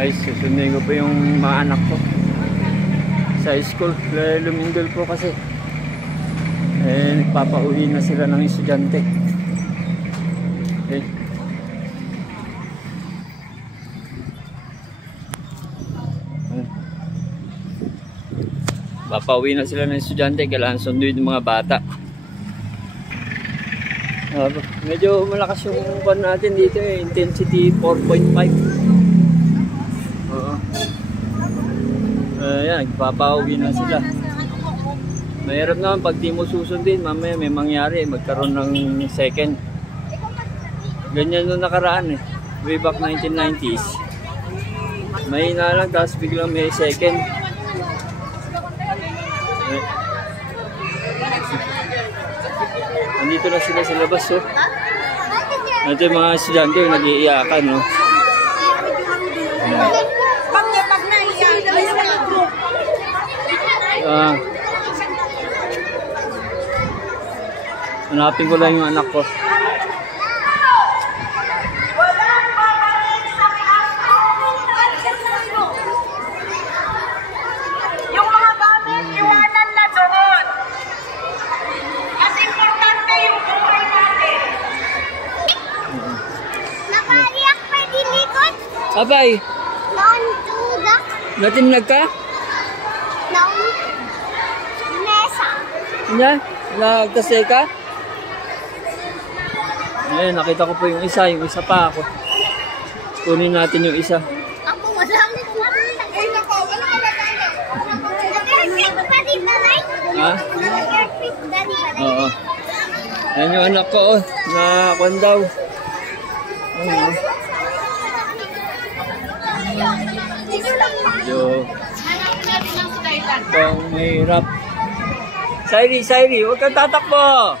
Ay, susundin ko po yung mga anak ko sa school. Lumindol po kasi. Nagpapauwi na sila ng estudyante. Okay. Papauwi na sila ng estudyante. Kailangan sunduin ng mga bata. Medyo malakas yung pan natin dito eh. Intensity 4.5. Ayan, nagpapauwi na sila. Mahirap naman pag di mo susundin, mamaya may mangyari, magkaroon ng second. Ganyan nung nakaraan eh. Way back 1990s. Mahina lang, tapos biglang may second. Nandito na sila sa labas, oh. Ito yung mga estudyante yung nag-iiyakan, no? Hanapin ko lang yung anak ko. Yung mga gamit, iwanan na doon. Mas importante yung buhay natin. Nakariyak pa dinikot? Abay! Nauntuda? Natinag ka? Mesa. Nya? Nagkasay ka? Ayun, nakita ko po yung isa pa ako. Kunin natin yung isa. Ako walang Ha? Oo. Ayan yung anak ko, oh. Nakakuan daw. Ayun, oh. Bang mahirap. Sairi, huwag kang tatakbo.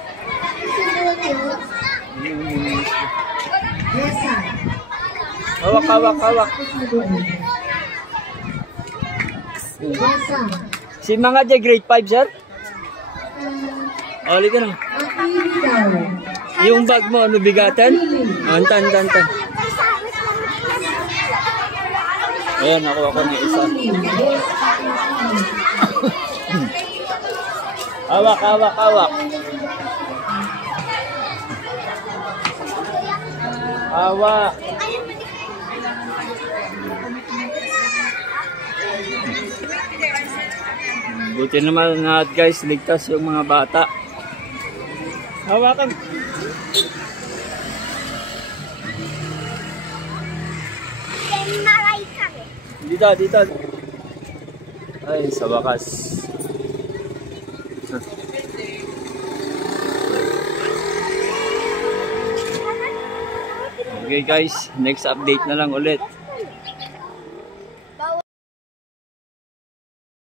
Hawak. Si mga dyan, grade 5, sir? Oli ka na. Yung bag mo, ano bigatan? Tan. Ayan, nakuha ko ng isa. Hawak. Hawak. Buti naman na guys, ligtas yung mga bata. Hawakan. Dito. Ay, sa wakas. Okay guys, next update na lang ulit.